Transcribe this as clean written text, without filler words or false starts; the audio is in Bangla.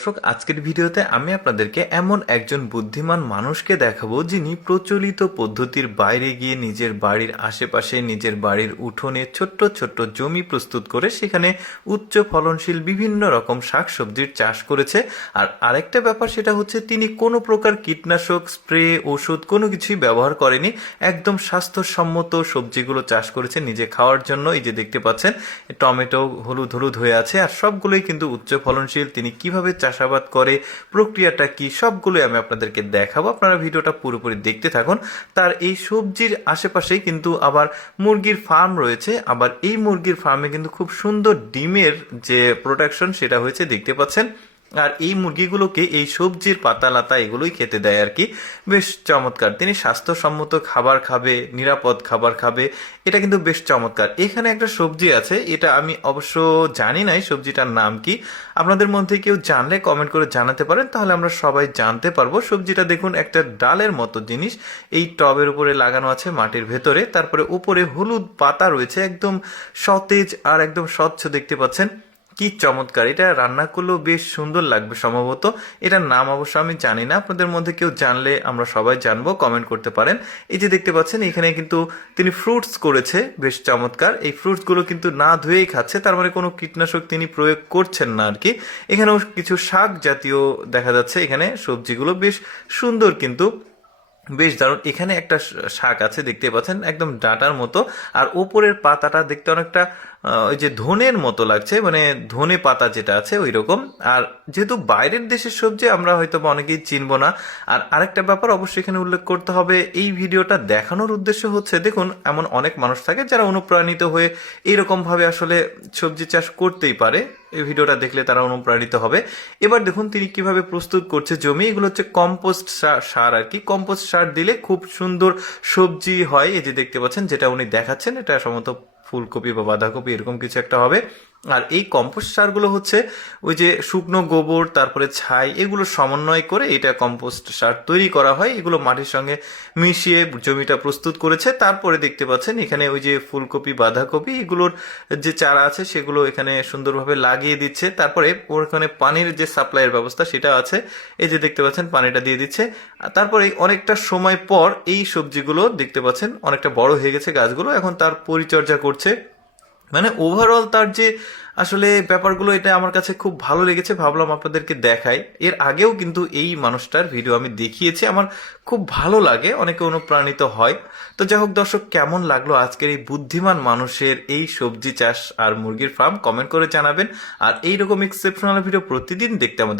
দর্শক, আজকের ভিডিওতে আমি আপনাদেরকে এমন একজন বুদ্ধিমান মানুষকে দেখাবো যিনি প্রচলিত পদ্ধতির বাইরে গিয়ে নিজের বাড়ির আশেপাশে নিজের বাড়ির উঠোনে ছোট্ট ছোট্ট জমি প্রস্তুত করে সেখানে উচ্চ ফলনশীল বিভিন্ন রকম শাকসবজির চাষ করেছে। আর আরেকটা ব্যাপার সেটা হচ্ছে তিনি কোনো প্রকার কীটনাশক স্প্রে ওষুধ কোনো কিছুই ব্যবহার করেনি, একদম স্বাস্থ্যসম্মত সবজিগুলো চাষ করেছে নিজে খাওয়ার জন্য। এই যে দেখতে পাচ্ছেন টমেটো হলুদ হলুদ হয়ে আছে আর সবগুলোই কিন্তু উচ্চ ফলনশীল। তিনি কিভাবে চাষাবাদ করে, প্রক্রিয়াটা কি, সবগুলোই আমি আপনাদেরকে দেখাবো। আপনারা ভিডিওটা পুরোপুরি দেখতে থাকুন। তার এই সবজির আশেপাশেই কিন্তু আবার মুরগির ফার্ম রয়েছে, আবার এই মুরগির ফার্মে কিন্তু খুব সুন্দর ডিমের যে প্রোডাকশন সেটা হয়েছে দেখতে পাচ্ছেন। আর এই মুরগিগুলোকে এই সবজির পাতা লাতা এগুলোই খেতে দেয় আর কি। বেশ চমৎকার, তিনি স্বাস্থ্যসম্মত খাবার খাবে, নিরাপদ খাবার খাবে, এটা কিন্তু বেশ চমৎকার। এখানে একটা সবজি আছে, এটা আমি অবশ্য জানি নাই সবজিটার নাম কি। আপনাদের মধ্যে কেউ জানলে কমেন্ট করে জানাতে পারেন, তাহলে আমরা সবাই জানতে পারবো। সবজিটা দেখুন একটা ডালের মতো জিনিস, এই টবের উপরে লাগানো আছে মাটির ভেতরে, তারপরে উপরে হলুদ পাতা রয়েছে, একদম সতেজ আর একদম স্বচ্ছ দেখতে পাচ্ছেন। কি চমৎকার, এটা রান্না করলেও বেশ সুন্দর লাগবে সম্ভবত। এটার নাম অবশ্য আমি জানি না, আপনাদের মধ্যে কেউ জানলে আমরা সবাই জানবো, কমেন্ট করতে পারেন। এই যে দেখতে পাচ্ছেন এখানে কিন্তু তিনি ফ্রুটস করেছে, বেশ চমৎকার। এই ফ্রুটসগুলো কিন্তু না ধুয়েই খাচ্ছে, তার মানে কোনো কীটনাশক তিনি প্রয়োগ করছেন না আর কি। এখানেও কিছু শাক জাতীয় দেখা যাচ্ছে, এখানে সবজিগুলো বেশ সুন্দর কিন্তু বেশ দারুণ। এখানে একটা শাক আছে দেখতে পাচ্ছেন একদম ডাঁটার মতো, আর ওপরের পাতাটা দেখতে অনেকটা ওই যে ধনের মতো লাগছে, মানে ধনে পাতা যেটা আছে ওই রকম। আর যেহেতু বাইরের দেশের সবজি আমরা হয়তো অনেকেই চিনবো না। আর আরেকটা ব্যাপার অবশ্যই এখানে উল্লেখ করতে হবে, এই ভিডিওটা দেখানোর উদ্দেশ্য হচ্ছে দেখুন এমন অনেক মানুষ থাকে যারা অনুপ্রাণিত হয়ে এইরকম ভাবে আসলে সবজি চাষ করতেই পারে। এই ভিডিওটা দেখলে তারা অনুপ্রাণিত হবে। এবার দেখুন তিনি কিভাবে প্রস্তুত করছে জমি। এগুলো হচ্ছে কম্পোস্ট সার আর কি। কম্পোস্ট সার দিলে খুব সুন্দর সবজি হয়। এই যে দেখতে পাচ্ছেন যেটা উনি দেখাচ্ছেন, এটা সম্ভবত ফুলকপি বা বাঁধাকপি এরকম কিছু একটা হবে। আর এই কম্পোস্ট সারগুলো হচ্ছে ওই যে শুকনো গোবর তারপরে ছাই এগুলো সমন্বয় করে এটা কম্পোস্ট সার তৈরি করা হয়। এগুলো মাটির সঙ্গে মিশিয়ে জমিটা প্রস্তুত করেছে। তারপরে দেখতে পাচ্ছেন এখানে ওই যে ফুলকপি বাঁধাকপি এগুলোর যে চারা আছে সেগুলো এখানে সুন্দরভাবে লাগিয়ে দিচ্ছে। তারপরে ওখানে পানির যে সাপ্লাইয়ের ব্যবস্থা সেটা আছে, এই যে দেখতে পাচ্ছেন পানিটা দিয়ে দিচ্ছে। আর তারপরে অনেকটা সময় পর এই সবজিগুলো দেখতে পাচ্ছেন অনেকটা বড় হয়ে গেছে গাছগুলো, এখন তার পরিচর্যা করছে। মানে ওভারঅল তার যে আসলে ব্যাপারগুলো এটা আমার কাছে খুব ভালো লেগেছে, ভাবলাম আপনাদেরকে দেখাই। এর আগেও কিন্তু এই মানুষটার ভিডিও আমি দেখিয়েছি, আমার খুব ভালো লাগে, অনেকে অনুপ্রাণিত হয়। তো যাই হোক দর্শক, কেমন লাগলো আজকের এই বুদ্ধিমান মানুষের এই সবজি চাষ আর মুরগির ফার্ম, কমেন্ট করে জানাবেন। আর এইরকম এক্সেপশনাল ভিডিও প্রতিদিন দেখতে আমাদের